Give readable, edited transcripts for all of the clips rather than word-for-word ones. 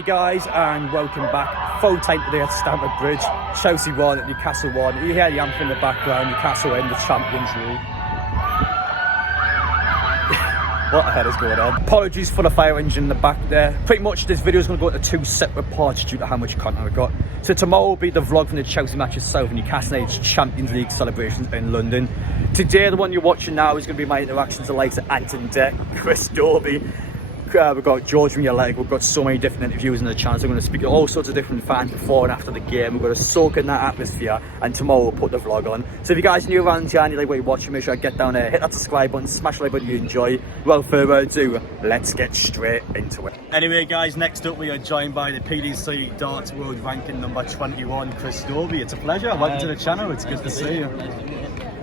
Hey guys, and welcome back. Full time today at Stamford Bridge. Chelsea won, Newcastle won. You hear the anthem in the background. Newcastle in the Champions League. What the hell is going on? Apologies for the fire engine in the back there. Pretty much this video is going to go into two separate parts due to how much content we've got. So tomorrow will be the vlog from the Chelsea match itself, Newcastle United's Champions League celebrations in London. Today, the one you're watching now is going to be my interactions with the likes of Anton Deck, Chris Dobey. We've got George from Your Leg. We've got so many different interviews in the channel. So we're going to speak to all sorts of different fans before and after the game. We're going to soak in that atmosphere, and tomorrow we'll put the vlog on. So if you guys are new around here and you like what you're watching, make sure you get down there, hit that subscribe button, smash the like button you enjoy. Without further ado, let's get straight into it. Anyway guys, next up we are joined by the PDC Darts World Ranking number 21, Chris Dobey. It's a pleasure. Welcome to the channel. It's good to see you.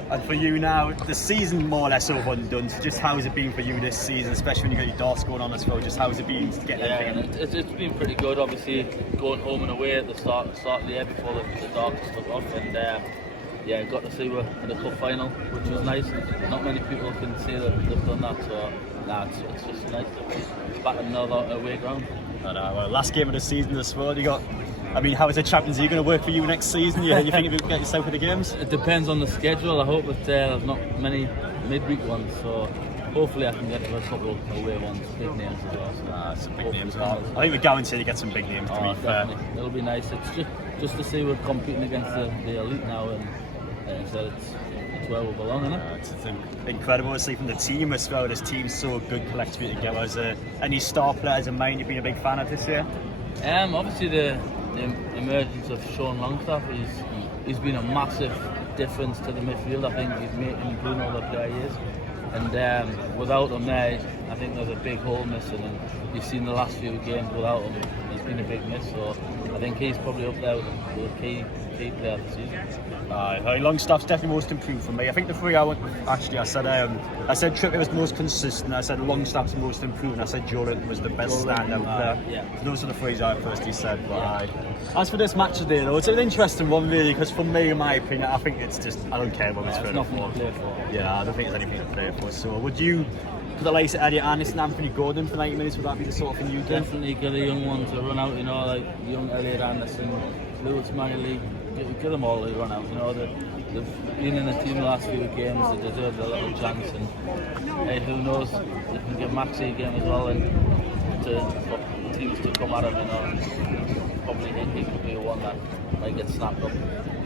And for you now, the season more or less over and done. So just how has it been for you this season, especially when you got your darts going on as well? Just how has it been to get everything? It's been pretty good. Obviously, going home and away at the start of the year before the darts took off, and got to see we're in the cup final, which was nice. Not many people can say that they've done that, so it's just nice to be back in another away ground. I know. Well, last game of the season as well. How is the Champions League going to work for you next season? You think you can get yourself to the games? It depends on the schedule. I hope that there's not many midweek ones, so hopefully I can get to a couple of away ones, big names as well. Some big names. I think we're guaranteed to get some big names, to be fair. It'll be nice. It's just to see we're competing against the elite now, and so it's where we belong, isn't it? It's incredible to see from the team as well. This team's so good collectively together. Is there any star players in mind you've been a big fan of this year? Obviously the emergence of Sean Longstaff, he's been a massive difference to the midfield. I think he's made him doing all the player he is, and without him there, I think there's a big hole missing. And you've seen the last few games without him, he's been a big miss. So I think he's probably up there with the key player of the season. Longstaff's definitely most improved for me. I think the three I went with, actually, I said Trippier was the most consistent, I said Longstaff's the most improved, and I said Jordan was the best standout player. Yeah. Those are the three I firstly said. As for this match today, though, it's an interesting one, really, because for me, in my opinion, I think it's just, I don't care what it's for. It's nothing to play for. Yeah, I don't think there's anything to play for. So would you, for the likes of Eddie Anderson, Anthony Gordon for 90 minutes, would that be the sort of thing you do? Definitely get a young one to run out, like young Elliot Anderson, Lewis Miley. Get them all to run out, they've been in the team the last few games, they deserve a little chance, and hey, who knows, they can give Matchday a game as well, and for teams to come at him, and probably he could be the one that might get snapped up.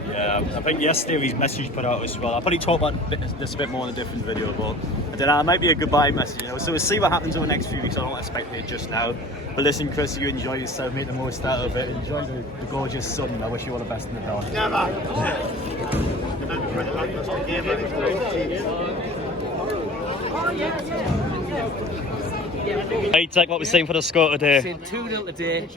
Yeah, I think yesterday his message put out as well. I'll probably talk about this a bit more in a different video, but I don't know, it might be a goodbye message, so we'll see what happens over the next few weeks. I don't expect it just now. But listen, Chris, you enjoy yourself, make the most out of it, enjoy the gorgeous sun, and I wish you all the best in the dark. Hey, take what we're saying for the score today. Saying 2-0 today.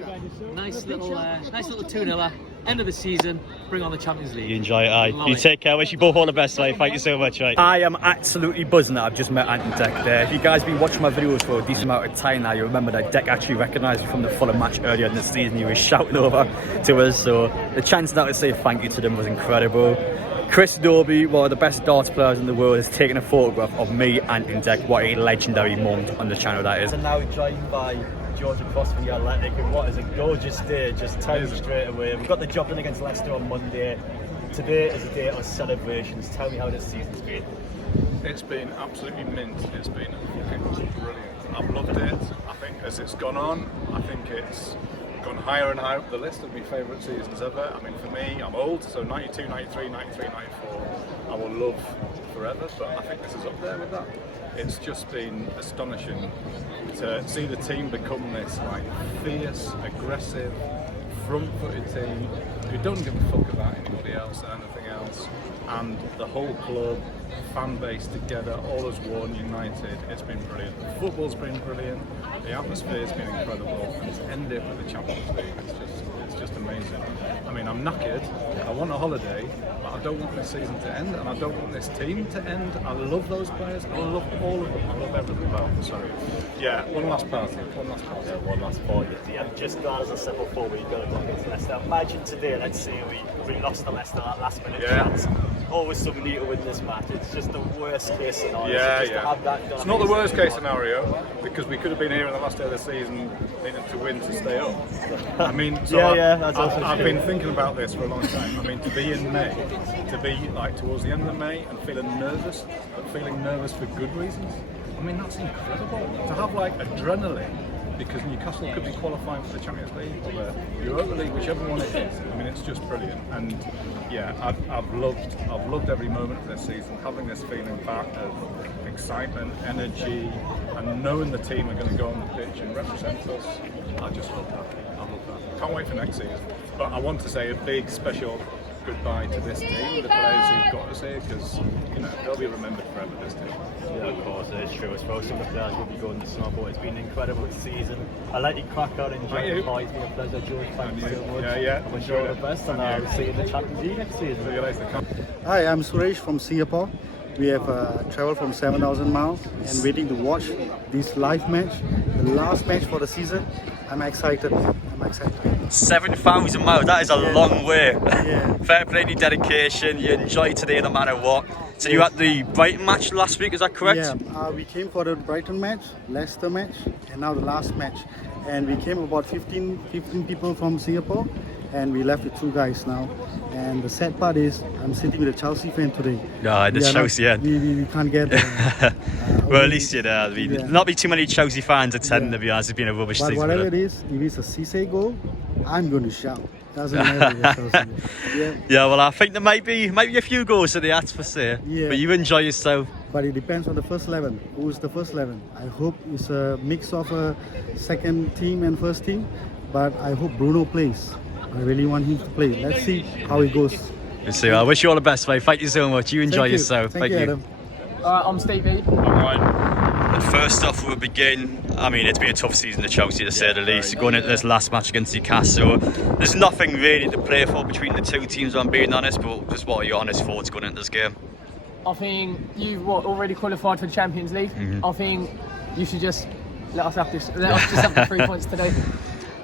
Nice little 2-0. End of the season. Bring on the Champions League. You enjoy it, You take care. Wish you both all the best, mate. Thank you so much, mate. I am absolutely buzzing that I've just met Anton Deck there. If you guys have been watching my videos for a decent amount of time now, you remember that Deck actually recognised me from the Fulham match earlier in the season. He was shouting over to us, so the chance now to say thank you to them was incredible. Chris Dobey, one of the best darts players in the world, has taken a photograph of me and Anton Deck. What a legendary moment on the channel that is. And now joined by George across from the Athletic, and what is a gorgeous day, just tell you straight away. We've got the job done against Leicester on Monday. Today is a day of celebrations. Tell me how this season's been. It's been absolutely mint. It's been brilliant. I've loved it. I think as it's gone on, I think it's gone higher and higher up the list of my favourite seasons ever. I mean, for me, I'm old, so 92, 93, 93, 94, I will love forever, but I think this is up there with that. It's just been astonishing to see the team become this fierce, aggressive, front-footed team who don't give a fuck about anybody else or anything else, and the whole club, fan base together, all as one, united. It's been brilliant. The football's been brilliant. The atmosphere's been incredible, and to end it with the Champions League, it's just just amazing. I mean, I'm knackered. I want a holiday, but I don't want this season to end, and I don't want this team to end. I love those players. I love all of them. I love everything about them. So, yeah, one last party. One last party. Yeah, one last party. Yeah, just as I said before, we've got to go against Leicester. Imagine today, let's say we lost to Leicester that last minute chance. Always something need to win this match. It's just the worst case scenario. Yeah, so just to have that done, it's not the worst case scenario, because we could have been here in the last day of the season needing to win to stay up. I mean, so I've been thinking about this for a long time. I mean, to be in May, to be like towards the end of May and feeling nervous, but feeling nervous for good reasons. I mean, that's incredible. To have like adrenaline, because Newcastle could be qualifying for the Champions League or the Europa League, whichever one it is. I mean, it's just brilliant. And yeah, I've loved every moment of this season, having this feeling back of excitement, energy, and knowing the team are going to go on the pitch and represent us. I just love that. I love that. Can't wait for next season. But I want to say a big special goodbye to this team, the players who've got us here, because they'll be remembered forever, this team. Yeah, of course, it's true. I suppose some of the players will be going to snowball. It's been an incredible season. I let you crack out and enjoy the fight. It's been a pleasure, George. Thank you so much. Yeah. I wish you all the best, and I'll see you in the Champions League next season. See you later. Hi, I'm Suresh from Singapore. We have traveled from 7,000 miles and waiting to watch this live match, the last match for the season. I'm excited. 7,000 miles, that is a long way. Yeah. Fair play to your dedication, you enjoyed today no matter what. So you had the Brighton match last week, is that correct? Yeah, we came for the Brighton match, Leicester match, and now the last match. And we came about 15 people from Singapore, and we left with 2 guys now. And the sad part is, I'm sitting with a Chelsea fan today. No, the Chelsea, we can't get well, at least there'll not be too many Chelsea fans attending, to be honest. It's been a rubbish season. But whatever it is, if it's a Cisse goal, I'm going to shout. Doesn't matter. Yeah, well, I think there might be a few goals to the hats for say. Yeah. But you enjoy yourself. But it depends on the first 11. Who's the first 11? I hope it's a mix of a second team and first team. But I hope Bruno plays. I really want him to play. Let's see how it goes. So I wish you all the best, mate. Thank you so much. You enjoy yourself. Thank you, Adam. I'm Stevie. And first off, we'll begin. I mean, it's been a tough season to Chelsea, to say the least. Going into this last match against Newcastle, there's nothing really to play for between the two teams, I'm being honest. But just what are your honest thoughts going into this game? I think you've already qualified for the Champions League. I think you should just let us have the 3 points today.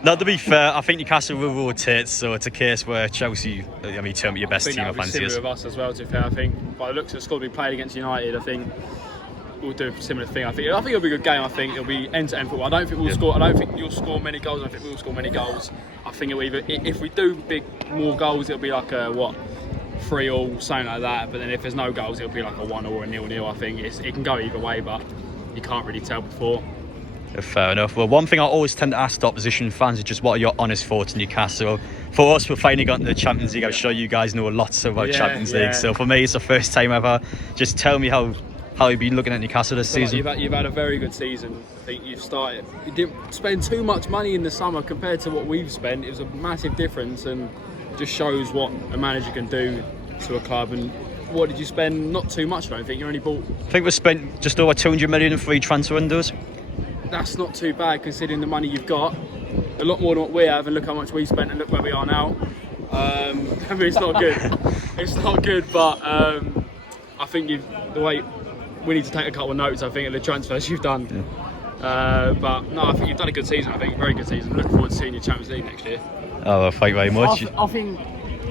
Now, to be fair, I think Newcastle will rotate, so it's a case where Chelsea, I mean, turn your best team of fanciers. With us as well, to be fair. I think by the looks of the squad we played against United, I think we'll do a similar thing. I think it'll be a good game. I think it'll be end-to-end football. I don't think we'll score. I don't think you'll score many goals. I don't think we'll score many goals. I think it'll either, if we do more goals, it'll be like a 3-3, something like that. But then if there's no goals, it'll be like a 1-1 or a 0-0. I think it can go either way, but you can't really tell before. Fair enough. Well, one thing I always tend to ask the opposition fans is just what are your honest thoughts on Newcastle? For us, we're finally got into the Champions League. I'm sure you guys know lots about Champions League. So for me, it's the first time ever. Just tell me how you've been looking at Newcastle this season. Like you've had a very good season. I think you didn't spend too much money in the summer compared to what we've spent. It was a massive difference, and just shows what a manager can do to a club. And what did you spend? Not too much, I don't think. You only bought... I think we spent just over 200 million in free transfer windows. That's not too bad considering the money you've got. A lot more than what we have, and look how much we spent and look where we are now. I mean, it's not good. It's not good, but I think we need to take a couple of notes, I think, of the transfers you've done. Yeah. But no, I think you've done a good season. I think very good season. Looking forward to seeing your Champions League next year. Oh, well, thank you very much. I think,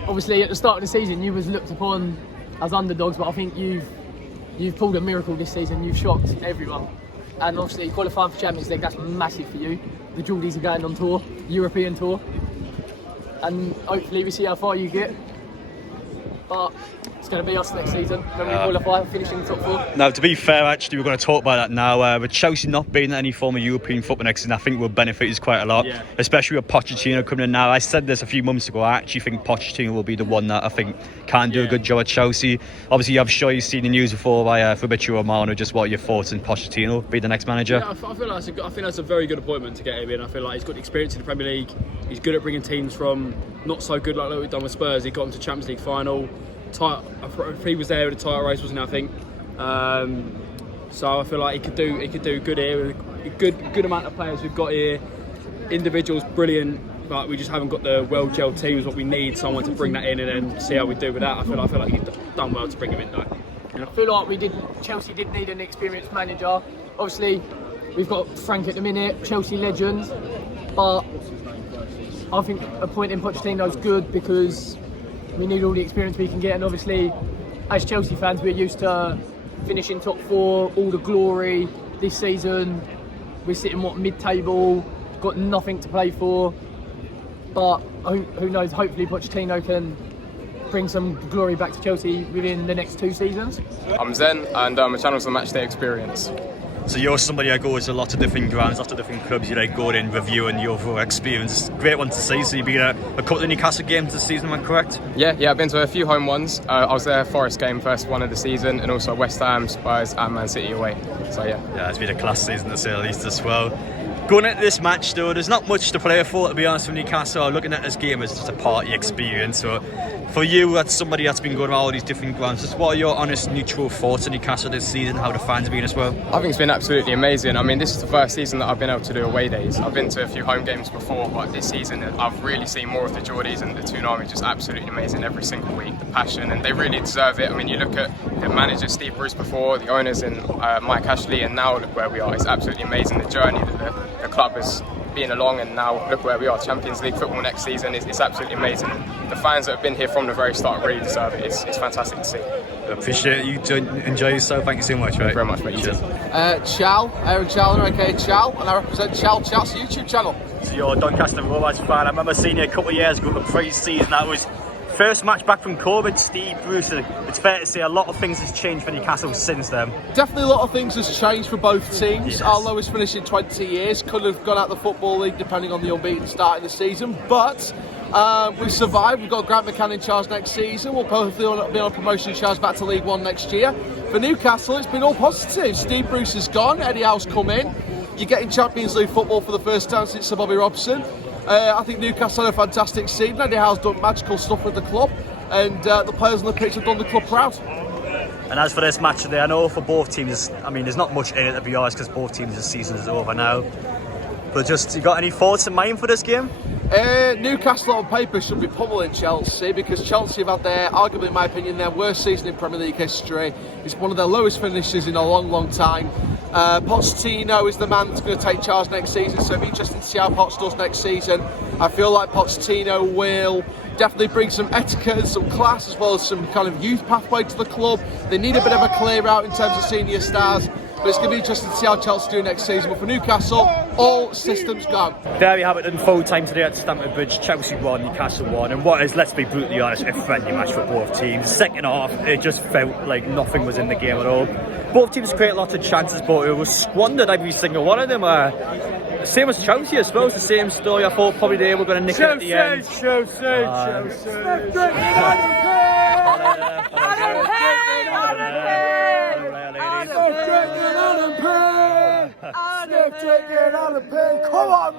obviously, at the start of the season, you was looked upon as underdogs, but I think you've pulled a miracle this season. You've shocked everyone. And obviously qualifying for Champions League, that's massive for you. The Geordies are going on tour, European tour. And hopefully we see how far you get. But it's going to be us next season when we qualify, finishing top 4. Now, to be fair, actually, we're going to talk about that now. With Chelsea not being in any form of European football next season, I think will benefit us quite a lot, especially with Pochettino coming in now. I said this a few months ago. I actually think Pochettino will be the one that I think can do a good job at Chelsea. Obviously, I'm sure you've seen the news before by Fabrizio Romano. Just what are your thoughts on Pochettino be the next manager? Yeah, I feel that's a very good appointment to get him in. I feel like he's got experience in the Premier League. He's good at bringing teams from not so good like we've done with Spurs. He got them to Champions League final. He was there with the title race, wasn't he? I think. So I feel like he could do good here. A good amount of players we've got here. Individuals brilliant. but we just haven't got the well-gelled teams what we need. Someone to bring that in and then see how we do with that. I feel like you've done well to bring him in though. I feel like Chelsea did need an experienced manager. Obviously, we've got Frank at the minute, Chelsea legend, but I think appointing Pochettino is good because we need all the experience we can get, and obviously, as Chelsea fans, we're used to finishing top 4, all the glory. This season, we're sitting mid-table, got nothing to play for. But who knows? Hopefully, Pochettino can bring some glory back to Chelsea within the next 2 seasons. I'm Zen, and my channel's the Matchday Experience. So you're somebody that goes to lots of different grounds, lots of different clubs. You like going in, reviewing the overall experience. Great one to see. So you've been at a couple of Newcastle games this season, am I correct? Yeah, I've been to a few home ones. I was there Forest game, first one of the season, and also West Ham, Spurs, and Man City away. So yeah, it's been a class season to say the least as well. Going into this match though, there's not much to play for, to be honest, with Newcastle. Looking at this game as just a party experience. So for you, that's somebody that's been going to all these different grounds, just what are your honest, neutral thoughts on Newcastle this season, how the fans have been as well? I think it's been absolutely amazing. I mean, this is the first season that I've been able to do away days. I've been to a few home games before, but this season I've really seen more of the Geordies, and the Toon Army just absolutely amazing every single week. The passion, and they really deserve it. I mean, you look at the manager Steve Bruce before, the owners in Mike Ashley, and now look where we are. It's absolutely amazing, the journey that the club has been along, and now look where we are. Champions League football next season. It's absolutely amazing. The fans that have been here from the very start really deserve it. It's fantastic to see. I appreciate you enjoy yourself. Thank you so much. Thank you very much, mate. Cheers. Chow, Eric Challoner, aka Chow, and I represent Chow Chat's YouTube channel. So you're a Doncaster Rovers fan. I remember seeing you a couple of years ago for pre-season. That was first match back from COVID. Steve Bruce. It's fair to say a lot of things has changed for Newcastle since then. Definitely a lot of things has changed for both teams. Yes. Our lowest finish in 20 years. Could have gone out the Football League depending on the unbeaten start in the season, but we've survived. We've got Grant McCann in charge next season. We'll probably be on a promotion charge back to League One next year. For Newcastle, it's been all positive. Steve Bruce is gone, Eddie Howe's come in. You're getting Champions League football for the first time since Sir Bobby Robson. I think Newcastle had a fantastic season. Eddie Howe's done magical stuff with the club, and the players on the pitch have done the club proud. And as for this match today, I know for both teams, I mean, there's not much in it to be honest, because both teams' season is over now. But just, you got any thoughts in mind for this game? Newcastle on paper should be pummeling Chelsea, because Chelsea have had their, arguably in my opinion, their worst season in Premier League history. It's one of their lowest finishes in a long time. Pochettino is the man that's going to take charge next season, so it'll be interesting to see how Poch does next season. I feel like Pochettino will definitely bring some etiquette and some class, as well as some kind of youth pathway to the club. They need a bit of a clear out in terms of senior stars, but it's going to be interesting to see how Chelsea do next season. But for Newcastle, all systems go. There we have it in full time today at Stamford Bridge. Chelsea won, Newcastle won, and what is, let's be brutally honest, a friendly match for both teams. Second half, it just felt like nothing was in the game at all. Both teams create lots of chances, but it was squandered, every single one of them. Same as Chelsea, I suppose, the same story. I thought probably they were going to nick it at the end. Come on,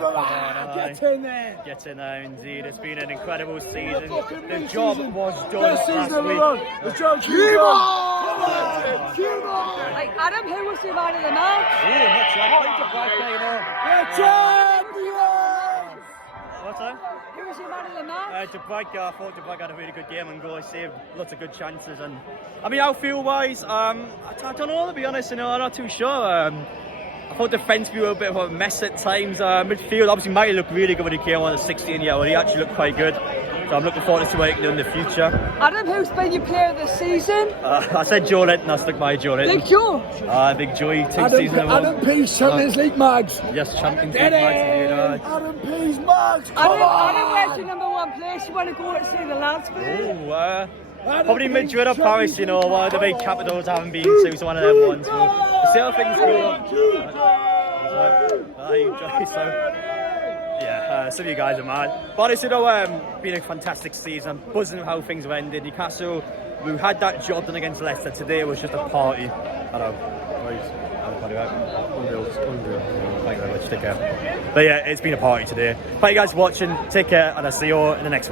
get in there. Get in there, indeed. It's been an incredible season. The job was done last week. The job's Like, Adam, who was the man of the match? What's that? Who was the man of the match? I thought De Bruyne had a really good game and goal. He saved lots of good chances. And I mean, outfield wise, I don't know, to be honest. I'm not too sure. I thought defence we were a bit of a mess at times. Midfield, obviously, Matty looked really good when he came on at 16-year-old. He actually looked quite good. So I'm looking forward to see what he can do in the future. Adam, who's been your player this season? I said Joe Linton, I stuck by Joe Linton. Big Joe? Big Joe, he takes season in one. Adam Peace, Champions League mags. Yes, Champions League mags. Adam Peace mags, come on! Adam, where's your number one place? You want to go and see the lads for? Probably Madrid or Paris, one of the big capitals I haven't been to, so one of them ones. We'll see how things go. Some of you guys are mad. But honestly, been a fantastic season. I'm buzzing with how things have ended. Newcastle, we had that job done against Leicester. Today was just a party. I know. Unreal. Thank you very much. Take care. But yeah, it's been a party today. Thank you guys for watching. Take care, and I'll see you all in the next one.